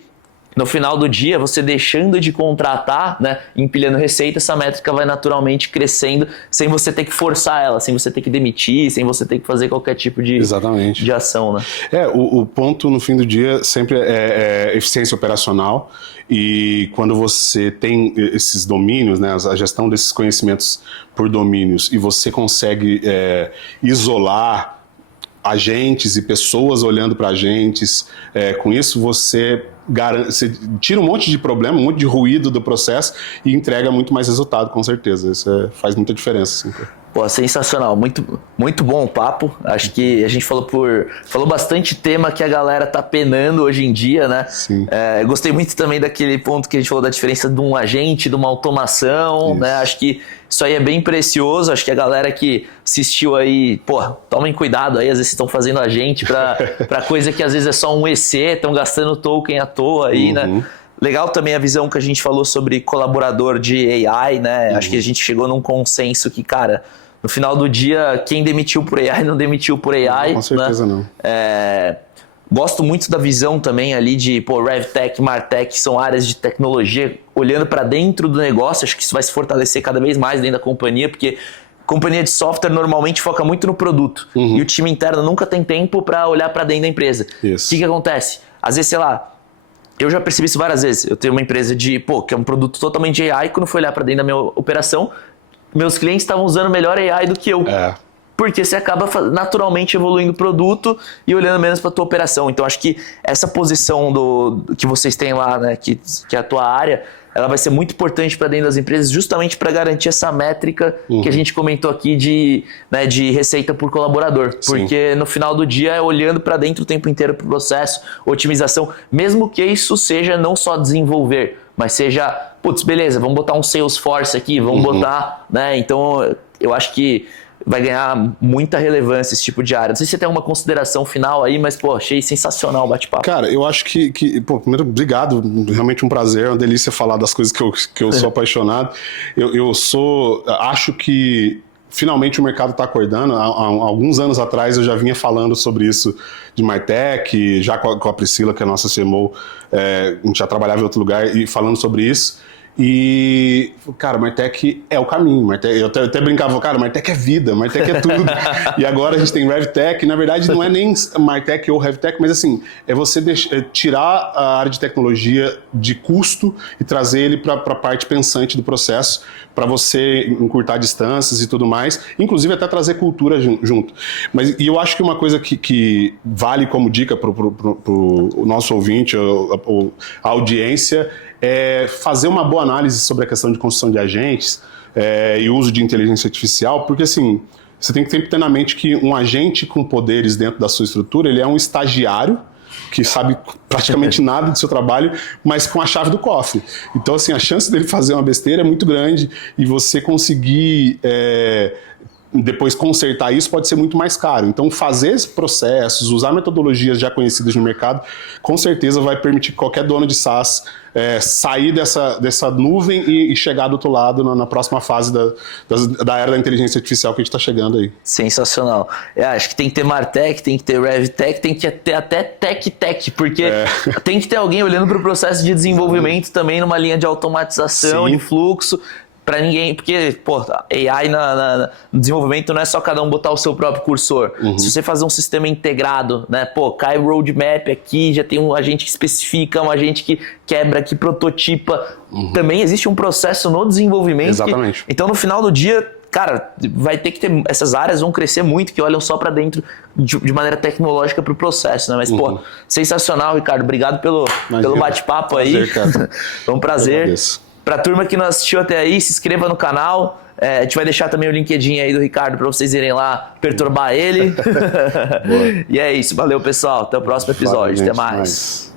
no final do dia, você deixando de contratar, né, empilhando receita, essa métrica vai naturalmente crescendo sem você ter que forçar ela, sem você ter que demitir, sem você ter que fazer qualquer tipo de ação, né? O ponto no fim do dia sempre é eficiência operacional, e quando você tem esses domínios, né, a gestão desses conhecimentos por domínios, e você consegue isolar agentes e pessoas olhando para agentes, com isso você tira um monte de problema, um monte de ruído do processo e entrega muito mais resultado, com certeza. Isso faz muita diferença. Assim. Sensacional, muito, muito bom o papo. Acho que a gente falou bastante tema que a galera tá penando hoje em dia, né? Sim. Eu gostei muito também daquele ponto que a gente falou da diferença de um agente, de uma automação, né? Acho que isso aí é bem precioso. Acho que a galera que assistiu aí, tomem cuidado aí, às vezes estão fazendo agente para coisa que às vezes é só um EC, estão gastando token à toa aí, né? Legal também a visão que a gente falou sobre colaborador de AI, né? Acho que a gente chegou num consenso que, cara, no final do dia, quem demitiu por AI não demitiu por AI. Não, com certeza né? Não. Gosto muito da visão também ali de RevTech, MarTech, que são áreas de tecnologia, olhando para dentro do negócio. Acho que isso vai se fortalecer cada vez mais dentro da companhia, porque companhia de software normalmente foca muito no produto. E o time interno nunca tem tempo para olhar para dentro da empresa. O que acontece? Às vezes, sei lá, eu já percebi isso várias vezes. Eu tenho uma empresa que é um produto totalmente de AI, quando eu fui olhar para dentro da minha operação, meus clientes estavam usando melhor AI do que eu. Porque você acaba naturalmente evoluindo o produto e olhando menos para a tua operação. Então, acho que essa posição que vocês têm lá, né, que é a tua área, ela vai ser muito importante para dentro das empresas, justamente para garantir essa métrica que a gente comentou aqui de receita por colaborador. Sim. Porque no final do dia é olhando para dentro o tempo inteiro para o processo, otimização, mesmo que isso seja não só desenvolver, mas seja, beleza, vamos botar um Salesforce aqui, vamos botar, né? Então, eu acho que vai ganhar muita relevância esse tipo de área. Não sei se você tem uma consideração final aí, mas, achei sensacional o bate-papo. Cara, eu acho que primeiro, obrigado, realmente um prazer, é uma delícia falar das coisas que eu sou apaixonado. Acho que finalmente o mercado está acordando. Há alguns anos atrás eu já vinha falando sobre isso de Martech, já com a Priscila, que é a nossa CMO, a gente já trabalhava em outro lugar, e falando sobre isso. E, cara, Martech é o caminho. Eu até brincava, cara, Martech é vida, Martech é tudo. E agora a gente tem RevTech. Na verdade, não é nem Martech ou RevTech, mas assim, é você tirar a área de tecnologia de custo e trazer ele para a parte pensante do processo, para você encurtar distâncias e tudo mais, inclusive até trazer cultura junto. E eu acho que uma coisa que vale como dica para o nosso ouvinte, a audiência, é fazer uma boa análise sobre a questão de construção de agentes e uso de inteligência artificial, porque assim, você tem que sempre ter na mente que um agente com poderes dentro da sua estrutura, ele é um estagiário que sabe praticamente nada do seu trabalho, mas com a chave do cofre. Então, assim, a chance dele fazer uma besteira é muito grande e você conseguir depois consertar isso pode ser muito mais caro. Então, fazer esses processos, usar metodologias já conhecidas no mercado, com certeza vai permitir que qualquer dono de SaaS sair dessa nuvem e chegar do outro lado na próxima fase da era da inteligência artificial que a gente está chegando aí. Sensacional. Acho que tem que ter Martech, tem que ter RevTech, tem que ter até TechTech, porque tem que ter alguém olhando para o processo de desenvolvimento também numa linha de automatização, de fluxo. Pra ninguém, porque, pô, AI no desenvolvimento não é só cada um botar o seu próprio cursor. Se você fazer um sistema integrado, né, pô, cai o roadmap aqui, já tem um agente que especifica, um agente que quebra, que prototipa. Também existe um processo no desenvolvimento. Exatamente. Então, no final do dia, cara, vai ter que ter, essas áreas vão crescer muito, que olham só para dentro de maneira tecnológica para o processo, né? Mas, pô, sensacional, Ricardo. Obrigado pelo bate-papo aí. Cara. Foi um prazer. Pra turma que não assistiu até aí, se inscreva no canal. A gente vai deixar também o LinkedIn aí do Ricardo para vocês irem lá perturbar ele. E é isso. Valeu, pessoal. Até o próximo episódio. Até mais.